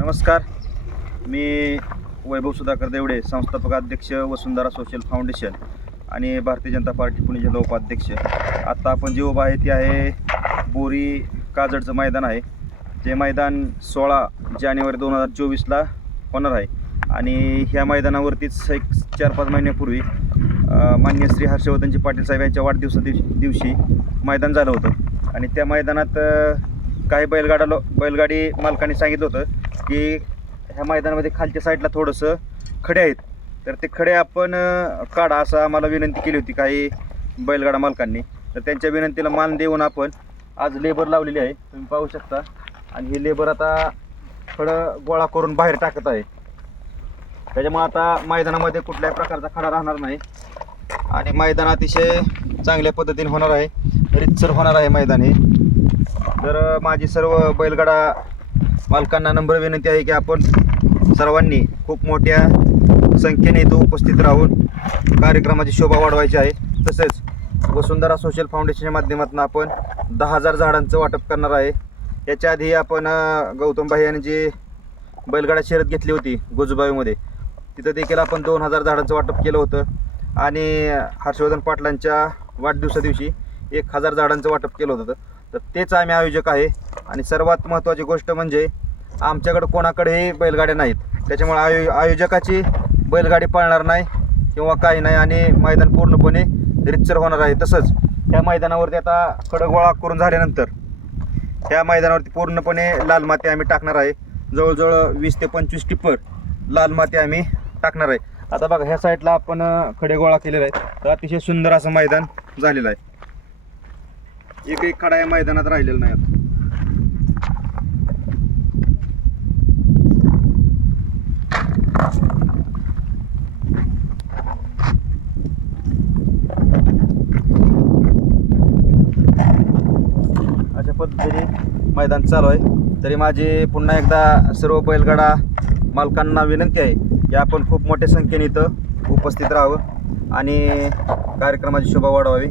नमस्कार. मी वैभव सुधाकर देवडे, संस्थापक अध्यक्ष वसुंधरा सोशल फाउंडेशन आणि भारतीय जनता पार्टी पुणे जिल्हा उपाध्यक्ष. आता आपण जे उभा आहे ते आहे बोरी काजडचं मैदान आहे. जे मैदान 16 जानेवारी 2024ला होणार आहे आणि ह्या मैदानावरतीच एक 4-5 महिन्यापूर्वी माननीय श्री हर्षवर्धनजी पाटील साहेब यांच्या वाढदिवशी मैदान झालं होतं आणि त्या मैदानात काही बैलगाडी मालकांनी सांगितलं होतं की ह्या मैदानामध्ये खालच्या साईडला थोडंसं खडे आहेत, तर ते खडे आपण काढा असं आम्हाला विनंती केली होती काही बैलगाडा मालकांनी. तर त्यांच्या विनंतीला मान देऊन आपण आज लेबर लावलेली आहे, तुम्ही पाहू शकता. आणि हे लेबर आता खडं गोळा करून बाहेर टाकत आहे. त्याच्यामुळे आता मैदानामध्ये कुठल्याही प्रकारचा खडा राहणार नाही आणि मैदान अतिशय चांगल्या पद्धतीने होणार आहे, रितसर होणार आहे मैदान हे. तर माझी सर्व बैलगाडा मालकांना नम्र विनंती आहे की आपण सर्वांनी खूप मोठ्या संख्येने इथं उपस्थित राहून कार्यक्रमाची शोभा वाढवायची आहे. तसेच वसुंधरा सोशल फाउंडेशनच्या माध्यमातून आपण 10,000 झाडांचं वाटप करणार आहे. याच्या आधी आपण गौतम भाई यांनी जी बैलगाडा शर्यत घेतली होती गोजुबाईमध्ये, तिथं देखील आपण 2,000 झाडांचं वाटप केलं होतं आणि हर्षवर्धन पाटलांच्या वाढदिवसादिवशी 1,000 झाडांचं वाटप केलं होतं. तर तेच आम्ही आयोजक आहे आणि सर्वात महत्त्वाची गोष्ट म्हणजे आमच्याकडं कोणाकडेही बैलगाड्या नाहीत, त्याच्यामुळे आयोजकाची बैलगाडी पळणार नाही किंवा काही नाही आणि मैदान पूर्णपणे रितसर होणार आहे. तसंच ह्या मैदानावरती आता खडगोळा करून झाल्यानंतर ह्या मैदानावरती पूर्णपणे लाल माती आम्ही टाकणार आहे. जवळजवळ 20 ते 25 टिप्पर लाल माती आम्ही टाकणार आहे. आता बघा ह्या साईडला आपण खडे गोळा केलेला आहे, तर अतिशय सुंदर असं मैदान झालेलं आहे. एक खडा या मैदानात राहिलेला नाही आता. अशा पद्धतीने मैदान चालू आहे. तरी माझी पुन्हा एकदा सर्व बैलगाडा मालकांना विनंती आहे की आपण खूप मोठ्या संख्येने इथं उपस्थित राहावं आणि कार्यक्रमाची शोभा वाढवावी.